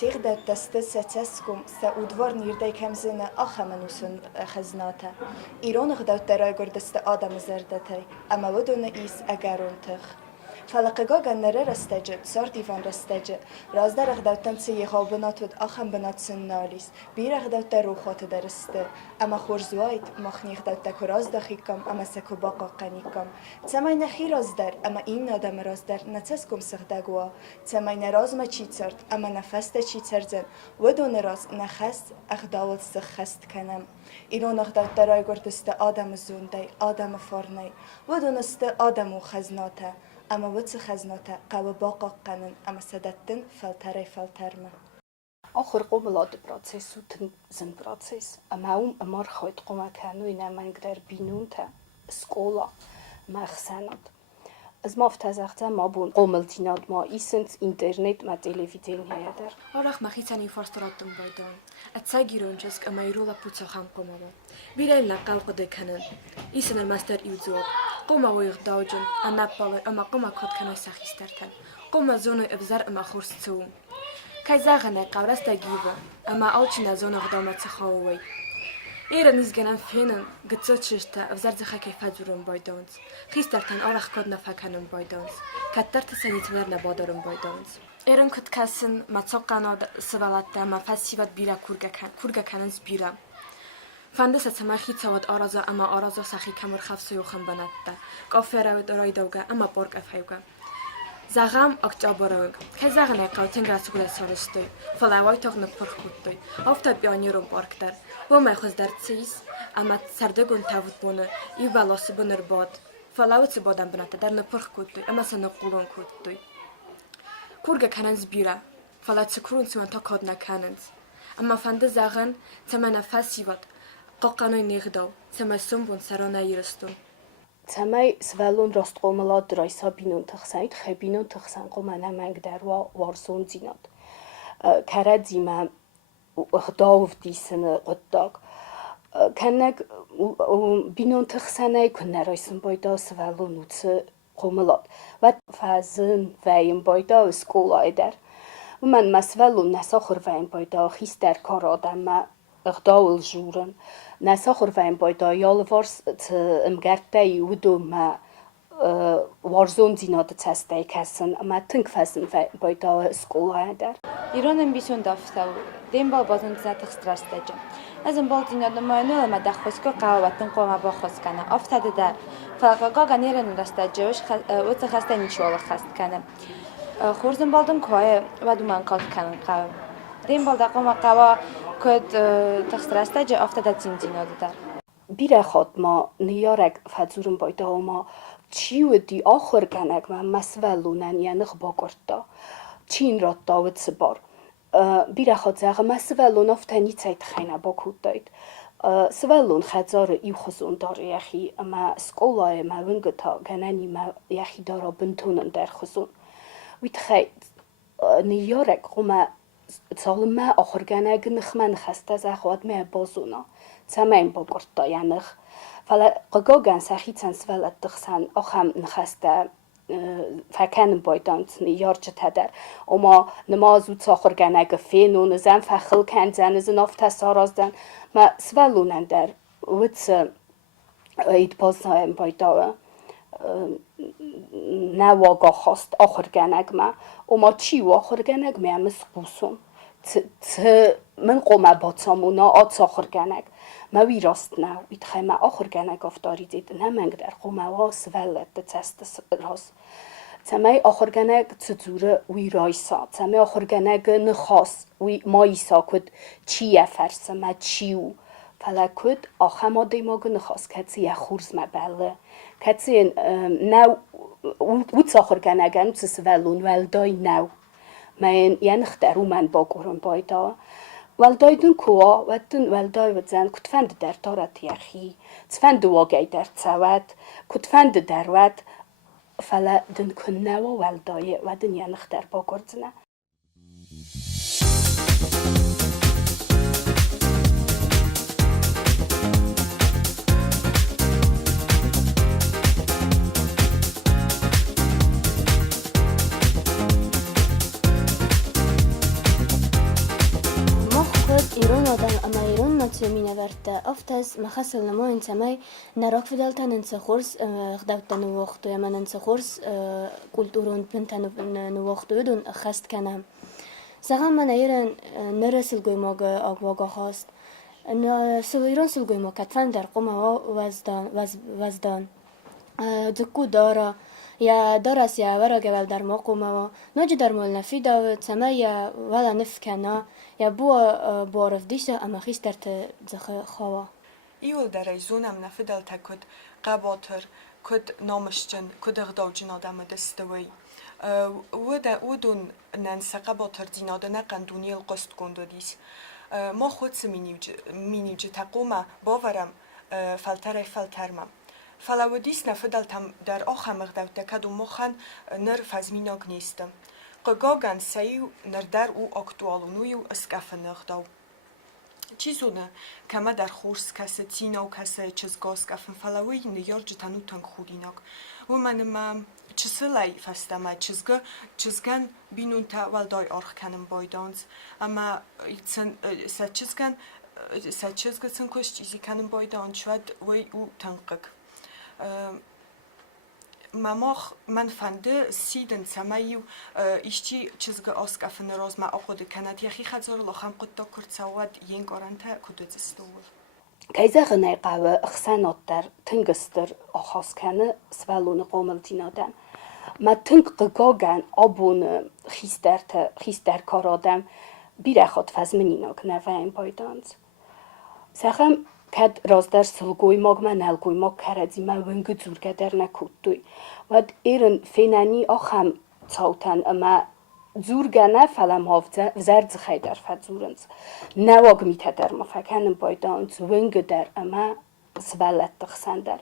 سیغ دست سچسکم سا اودوار نیردای کمزنه آخمنوسن خزناته ایران غداوت درای گردست آدم زردتی اما ودون ایس اگرونتخ فلقگا گنره رستجه سار دیوان رستجه راز در غداوتن سی خوابنات ود آخم بنات سن نالیس بیر غداوت در روخات درسته اما خورزوایت مخنی غداوت کراز دخیکم اما سکو باقا قنیکم تمای نخی راز در اما این آدم راز در نتسکم سخدگوا تمای نراز ما چی ترد اما نفست چی تردن ودون راز نخست اخداول سخست کنم ایران غداوت درای گردست آدم زونده آدم فارنی ودونست آدم و خزناته اما وچ خزناته قو باقا قنن اما سدتن فلترمه آخر قوملاد процесу тын процес амаум амар хойд قومکانو اینا من در بینون تا سکولا مخزنات از ما فتزخته ما بون قوملتیناد ما ایسنت اینترنت ما تلویزیون هیادر آرخ مخیتن اینفراستراتون بایدان اتساگیرونچسک اما ایرولا پوچا خام قومالا بیرل نقل قده کنن ایسن المستر ایوزور قوما ویغ داوجن انپاله اما قوما کد کنای سخیسترتن قوما زونو ابزار اما خورستو کای زاغنه قورست گیوه اما آوچین زونو غدامت سخاوی ایران نیزگنن فینن گتزوچشتا ابزار زخه کیفازورون بایدانز خیسترتن آرخ کد نفکنن بایدانز کترت سنیتنر نبادارون بایدانز ایران کد کسن ماتسوقانا سوالات اما فسیوات بیرا کورگا کننز بیرا فندس سماخی تاوت آرازا اما آرازا سخی کمر خفسو خم بناتا کافر رای دوگا اما پورک افایوگا زغم اکتابرونگ که زغنه قاوتن گرسوگل سالستوی فلاوای تاغ نپرخ کودتوی آفتا بیانیرون پارک در و میخوز در چیز اما سردگون تاوت بونه ایو بالاسی بونر باد فلاوت بادم بناتا در نپرخ کودتوی اما سنقولون کودتوی کورگا کننز بیرا فلات سکرون سوان تا کاد نکننز اما فنده زغن تمن فسیوات قاقانوی نیغداو تمای سنبون سرانه ایرستون تمای سوالون راست قوملاد درایسا بینون تخسنید خبینون تخسن قومنه منگ در وارزون زیناد کرد زیمه اخداو دیسن قداگ کنگ بینون تخسنه کنه رایسن بایدا سوالون اوتس قوملاد و فازن ویم بایدا اسکولا ایدر و من مسوالون نساخر ویم بایدا خیست در کار آدم اخداول جورن نساخر ویم بایدا یال وارس امگرده ودو ما وارزون زیناد تسته کسن اما تنگ فزن بایدا اسکولا در ایرانم بیشون دافتاو دیم بال بازن زاتخ سترستجم از این بال زیناد ماینو لما دخوسکو قاوتن قوما با خوسکنه افتاده در فلقا گانیرن دستجوش وچ خسته نیچول خست کنه خورزن بالدن کوه و دومان کال کنن قاو دیم بال دقوما قاوا کد تخسترستجه افتاده زیناد در بیره خود ما نیارک فزورن بایدا ما چیو دی آخر گنگ من مسولونن یعنی با گردا چین را داوت سبار بیره خود زغ مسولون افتانی تایت خینا با کود داید سوالون خزار ایو خزون داره یخی اما سکولای ما ونگتا گنانی ما یخی دارا بنتونن در خزون ویت خید نیارک قوما سال ما آخر گنگ نخمن خسته زخواد ما بازونا سمین با گردا یعنی فلا قاقان سخیتن سوالت دخسن آخم نخسته فکن بایدانت نیارچه تدر اما نمازو تاخر گنگ فینون زن فخل کن زن زن افت سارازدن ما سوالونن در ویت اید بازنایم بایداوه نواگا خواست آخر گنگ ما اما چی و آخر گنگ ما مسقوسون من قوم باتامونا آت آخر گنگ ما وی راست نه وی تخیمه آخر گنگ افتاری دید نمنگ در قوم واس ولد تست راست تمای آخر گنگ تزوره وی رایسا تمای آخر گنگ نخواست وی مایسا کد چیه فرسه ما چیو فلا کد آخه ما دیماغ نخواست کسی یه خورز ما بله کسی نو ویت آخر گنگن تسولون ولدای نو من یعنی خدرو من با گرم بایدا ولدایدون کوا و دن ولدای و زن کتفند در تارت یخی تفند واقعی در تسوت کتفند در ود فلا دن کنه و ولدای و دن یعنی خدر با گرزنه ایران آدم اما ایران ناتیو می نورده افتاز مخصل نمو انتمای نراک فدالتن انتخورس خداوتن وقتو من انتخورس کلتورون بنتن وقتو دون خست کنم سعی من ایران نرسل گوی ماگ آگواگا خواست ایران سل گوی ماگ کتفن در قوم وزدان دکو داره یا درس یا ورا جواب در مقومه ناج در مال نفی داوت سما یا ولا نف کنا یا بارف دیشه اما خیش در تزخ خوا ایول در ایزونم نفیدل تکد قباتر کد نامشجن کد اغداوجن آدم دستوی ودون ننسى قباتر دينادا نقندوني القصد كوندوديس ما خود مینیوج تقوم باورم فلترم فلاودیس نفدل تم در آخر مقدار کدوم مخن نر فزمیناگ نیستم قگاگن سیو نر در او اکتوالونویو اسکف نخداو چیزونه کما در خورس کس تیناو کس چزگاز کفن فلاوی نیار جتنو تنگ خودیناگ و منم چسلای فستم چزگن بینون تا ولدای آرخ کنم بایدانز اما سچزگن سن کش چیزی کنم بایدان شود وی او تنقق من فنده سیدن سمایو ایشتی چیزگه آسکافن راز ما آخود کند یخی خزار لخم قد دا کرد سواد ینگ آرنته کدوز استوول كيزا غناي قاوة اخسانات در تنگستر آخاس كان سوالون قومل دينادن ما تنگ قاقان آبون خيستر كارادم بیرخات فزمنیناک نوین بایدانز سخم کد رازدر سلگوی ماگ من نلگوی ماگ کردی ما ونگ زورگه در نکود ود ایرن فینانی آخم تاوتن اما زورگه نه فلم هافته زرد خیدر فزورنز نواگ میته در مفکنم بایدانز ونگ در اما سوالت دخسندر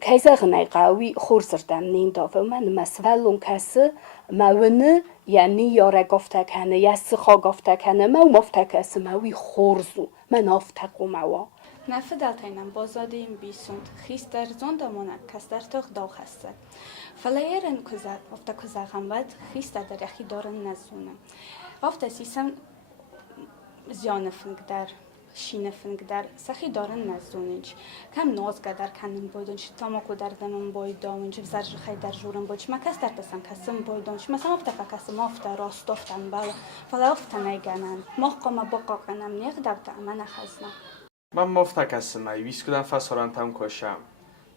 کیزا غنای قاوی خورسردم نین دافه من مسولون کسی مونه یعنی یاره گفته کنه یا سخا گفته کنه مفته کسی موی خورزو من آفتقو موا نفدالتاینم بازادیم بیسوند خیست در زندمونه کس در تخ داو خسته فلایرن کزد افته کزاقم بد خیست در یخی دارن نزونه افته سیسم زیانه فنگ در شینه فنگ در سخی دارن نزدونیچ کم نازگه در کنم بایدونش تاماکو در دمم بایدونش زرج خی در جورم بایدش ما کس در تسم کسم بایدونش مثلا افته کسم افته راست افتن بالا فلا افته نیگنن مخقم باقا کنم نیق دبته اما نخزنم من مفته کسم ویس کدن فسارن تم کشم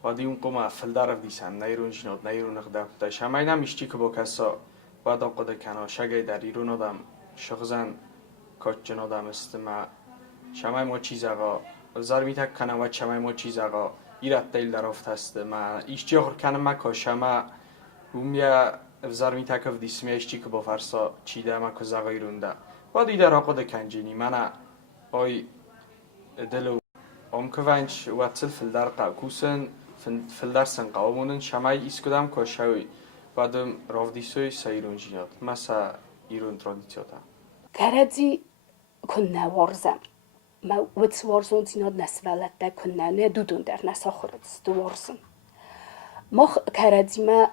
وادی اون قوم افل در دیسم نیرون جناد نیرون اقدام شمای نمیشتی که با کسا بعد قد کنا شگی در ایرون آدم شخصن کات جنادم استما شمای ما چیز آقا زار میتک کنم و شمای ما چیز آقا ایراد دیل در افت هست ما ایشتی آخر کنم مکا شما ومیا زار میتک اف دیسمی ایشتی که با فرسا چیده مکا زاقا ایرونده وادی در آقا کنجینی من آی دلو که ونش و تل فلدر قاکوسن فلدر سن قوامونن شمای ایس کدام کشوی بعدم رافدیسوی سایرون جیاد مسا ایرون ترادیسیوتا کردی کنه وارزم ما وقت وارزون زیاد نسوالت در کنه نه دودون در نساخورد است وارزم مخ کردی ما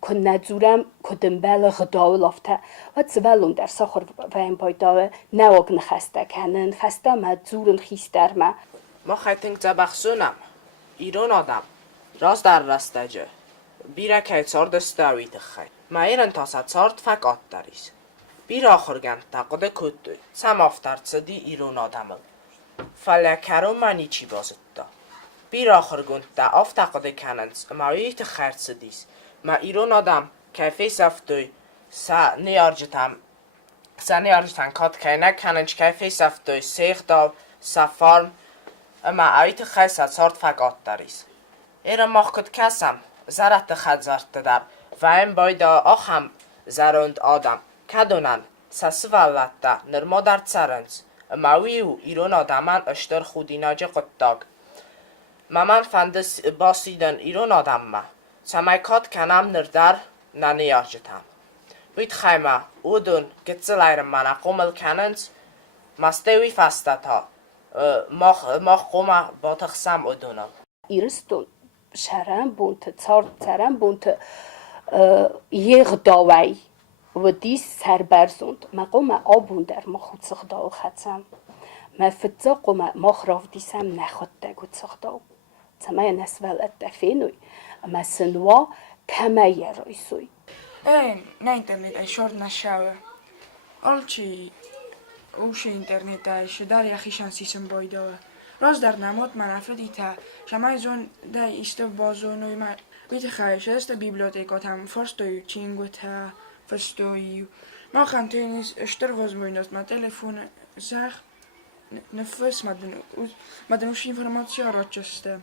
کنه زورم کدوم بالغ داول افته و زبالون در ساخور و این پایداو نواگ نخسته کنن فسته ما زورن خیستر ما ما خیتنگ زبخسونم ایران آدم راز در رستجه بیره که چار دستاوی تخی ما ایران تاسا چارت فقط داریز بیر آخرگن تاقده کدوی سم افتر صدی ایران آدمل فلکرو منی چی بازد دا بیر آخرگون دا افتاقده کننز ماوی تخیر صدیز ما ایران آدم کیفی سفتوی سا نیارجتن کات که نکننج کیفی سفتوی سیخ دا سفارم اما اویت خیسا چارت فقط داریز ایران ماخ کد کسم زرت خزارت در و این بایدا آخم زروند آدم کدونن سسوالت دا نرما در تسرنز ماویو ایران آدمان اشتر خودی ناجه قداگ من فندس باسیدن ایران آدم ما سمایکات کنم نردر ننیارجتم بیت خیمه اودون گتزلایر من قومل کننز مستوی فستت ها ماخ قومه با تخسم اودونم ایرستون شرم بونت تارت سرم بونت یغ داوی و دیس سربرزوند ما قوم آبون در ما خود سخداو خدسم ما فتزا قوم ما خراف دیسم نخود دگو سخداو تما نسولت دفینوی ما سنوا کمه یه رایسوی نه اینترنت اشار نشوه آلچی اوش اینترنت ایش در یخی شانسیسم بایداوه راز در نماد منافع دیتا شما زون در ایست بازونوی ما بیت خواهش است بیبلیوتیکات هم فرستوی چینگو تا فرستوی ما خانتینیز اشتر وزمویناست ما تلفون زخ نفس مدنوش اینفرماتیا را چسته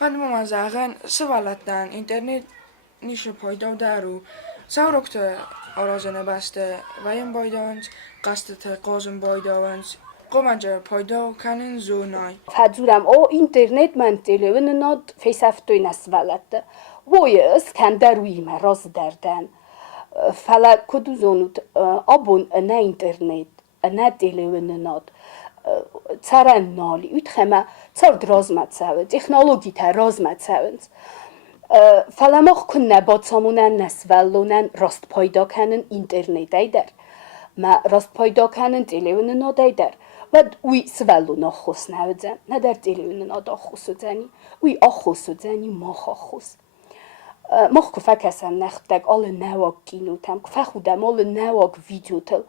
ما زاغن سوالتن اینترنت نیشه پایداو دارو ساورکت آرازنه بسته ویم بایداونز قصدت قازم بایداونز قمجه پایداو کنن زونای فدورم او اینترنت من تلوین ناد فیسافتوی نسولت ویس کن دروی مراز دردن فلا کدو زونوت آبون نه اینترنت نه تلوین ناد ترن نالی اوت خما تر دراز متساوند تکنولوژی تر راز متساوند فلا مخ کن نبات سامونن نسولونن راست پایدا کنن اینترنت ایدر ما راست پایدا کنن تلوین ناد ایدر و وی سوالو نخوس نودن نه در تلوین ناد آخوس زنی وی آخوس زنی ماخ آخوس مخ که فکسم نختگ آل نواک گینوتم که فخودم آل نواک ویدیو تل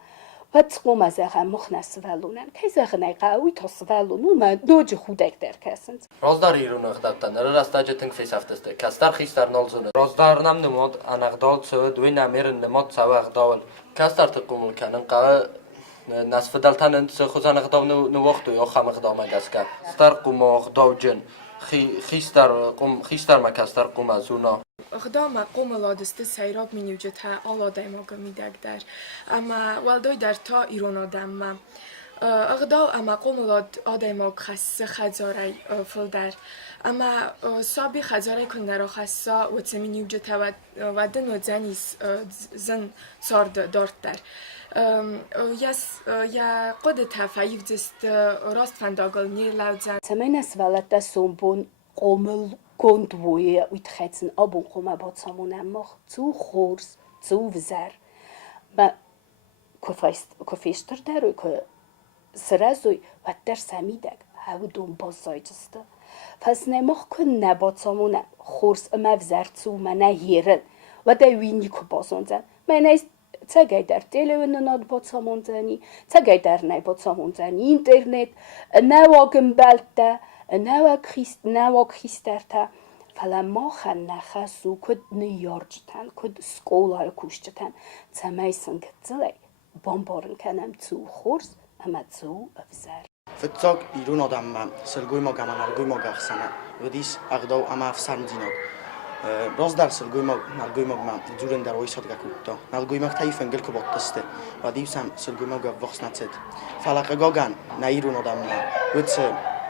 و تقوم از اخم مخ نسوالونن که زخنه قوی تا سوالونو من دوج خودک در کسند رازدار ایرون اخدابتن رستاجه تنگ فیس افتسته کستر خیستر نالزونه رازدار نم نماد انقدال سوه دوی نمیرن نماد سوه اخداول کستر تقومون کنن قوه نصف دلتن انت خوزن اخداو نوختو یا خم اخداو مگسکن ستر قوم اخداو جن خیستر مکستر قوم از اونا اخدام قوم لادسته سیراب می نیوجد ها آلا دایماغ می در اما والدوی در تا ایران آدم ما اخداو اما قوم لاد آدایماغ خسته خزاره فل در اما سابی خزاره کنده را خسته و تمی نیوجد ها و دن و زنیز زن سارد دارد در یا قد تفایف دست راست فنداگل نیر لود زن تمین اسولت دا سومبون قومل گند وی اویت خیتن آبون قومه باد سامونم مخ تو خورز تو وزر ما کفیشتر داروی که سرازوی و در سمیدگ هاو دون باز زایجسته پس نمخ کن نباد سامونم خورز اما وزر تو منه هیرن و دا وینی که بازون زن منه تگای در تلوین ناد باد سامون زنی تگای در نای باد سامون زنی اینترنت نواگم بلده نواگ خیسترته فلا ما خن نخسو کد نیارجتن کد سکولای کشتن تمای سنگتلی بامبارن کنم تو خورز اما تو افزر فتاق ایرون آدم من سلگوی ما گمان نلگوی ما گخسنه و دیس اقداو اما افسرم دیناد راز در سلگوی ما نلگوی ما من جورن در ویساد گکوتا نلگوی ما تایف انگل که باتسته و دیسم سلگوی ما گف وقت نتسد فلاق گاگن نه ایرون آدم من ویتس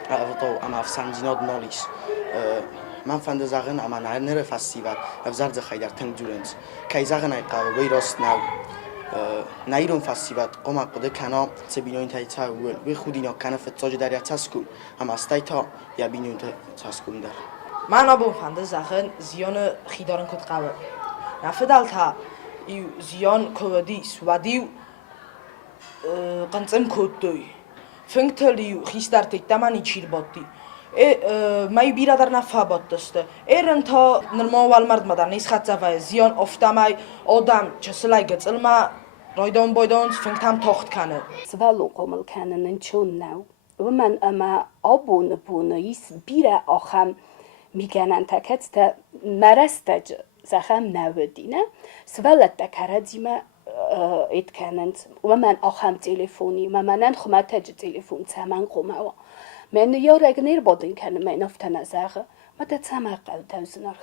اقداو اما افسرم دیناد نالیس من فند زاغن اما نره فستیوال افزار زخیدر تنگ جورنز کی زاغن ای قاوه وی راست نو نایرون فستیوال قوم قده کنا سبینوین تایتا ول وی خودینا کنه فتاج دریا تسکون هم استایتا یا بینون تسکون در من ابو فند زاغن زیان خیدارن کد قاوه نفدالتا ایو زیان کودیس ودیو قنصم کودوی فنگتلیو خیستر تیتمانی چیر باتی مای بیرادر نفع باتسته ایرن تا نرمال مرد مدار نیست خط زفای زیان افتمای آدم چسلای گتسل ما رایدان بایدان فنگتم تاخت کنه سوالو قومل کنن چون نو و من اما آبون بوناییس بیره آخم میگنن تکت تا مرستج زخم نودی نه سوالت دکردی ما اید کنند و من آخم تلفونی منن خمتج تلفون تمن قومه من یارگ نیر بادین کنم من افتن از آخه ما ده تمقل توزنار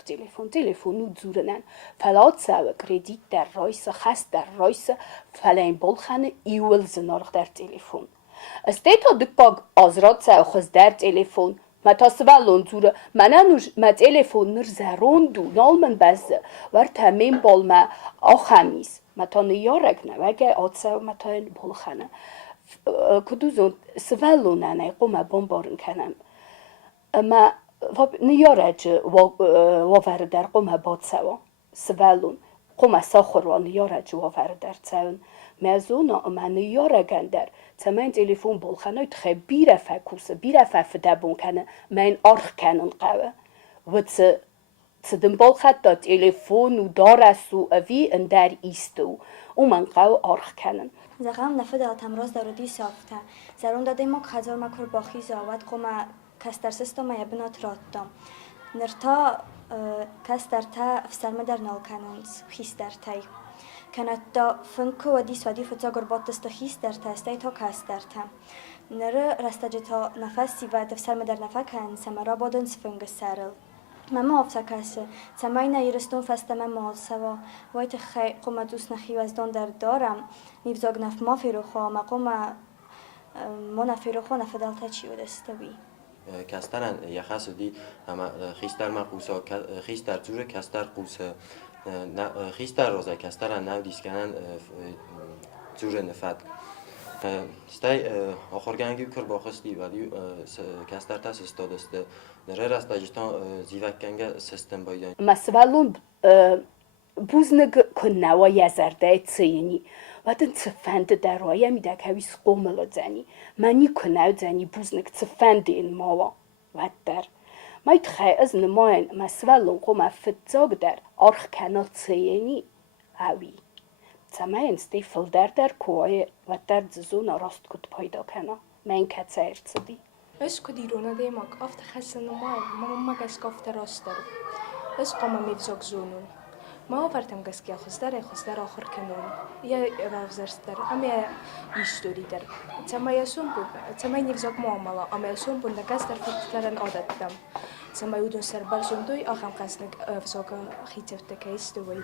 تلفون زورنن فلات سو کردیت در رایس خست در رایس فلین بالخانه ایول زنار در تلفون استیتا دک باگ آزرات سو خز در تلفون ما تا سوالون زوره منانوش ما تلفون نر زرون دو نال من بزه ور تمیم بال ما آخمیز ما تا نیارگ نوگه آت سو ما تا این بالخانه کدوزون سوالونه نه قوم بمبارن کنم اما نیارج وافر در قوم باد سوا سوالون قوم ساخر نیاره جوافر در تون مزونا من نیاره گندر تمن تلفن بالخنای تخ بیره فکوسه بیره فدبون کنه من آرخ کنن قوه و تدم بالخد داد تلفن و دارسو اوی اندر ایستو من قو آرخ کنن زخم نفدال تمراز دارودی سافته زرون داده ما خزار مکر باخی زاوت قوم کستر سیستم یبنات راتم نرتا کستر تا افسرمه در نال کننز خیستر تای كانت دا فنكو ودي سودي فتاقر باتست خيستر تا استي تا كستر تا نره رستجتا نفسي و دفسر مدر نفكن سمرا بادن سفنگ سرل مما افسكاس سماينا يرستون فستم مال سوا ويت خي قوم دوس نخي وزدان در دارم نيفزاگ نف ما فيروخا ما قوم ما نفيروخا نفدالتا چي ودستوي کسترن یخص دی اما خیستر ما قوسا خیستر جوره کستر قوسه خیستر روزه کسترن نو دیسکنن جوره نفد ستی آخرگنگی کر باخستی ولی کستر تاس استادست نره راست اجتان زیوکنگه سیستم بایدن مسئولون بوزنگ کنوا یزرده تسینی وقتی تفند در روی میده که ویس قومل زنی منی کناو زنی بوزنگ تفند این ماوا و در مایت خیلی از نماین مسئولون قوم فتزاگ در آرخ کنال تسینی اوی تماین ستی فل در کوای و در زون راست کد پیدا کنه من کت ارتدی اس کدی رونا دیماک افت خسن نمای ماما مگس کافت راست در اس قوم میفزاگ زونون ما آوردم گسکی خستر آخر کنون یا رفزرستر اما ایستوری در تمایسون بود تمای نیفزاگ معامله اما سون بود نگست در فترن عادت دم تمای ودون سر برزون دوی آخام قسنگ افزاگ خیتفت که استوی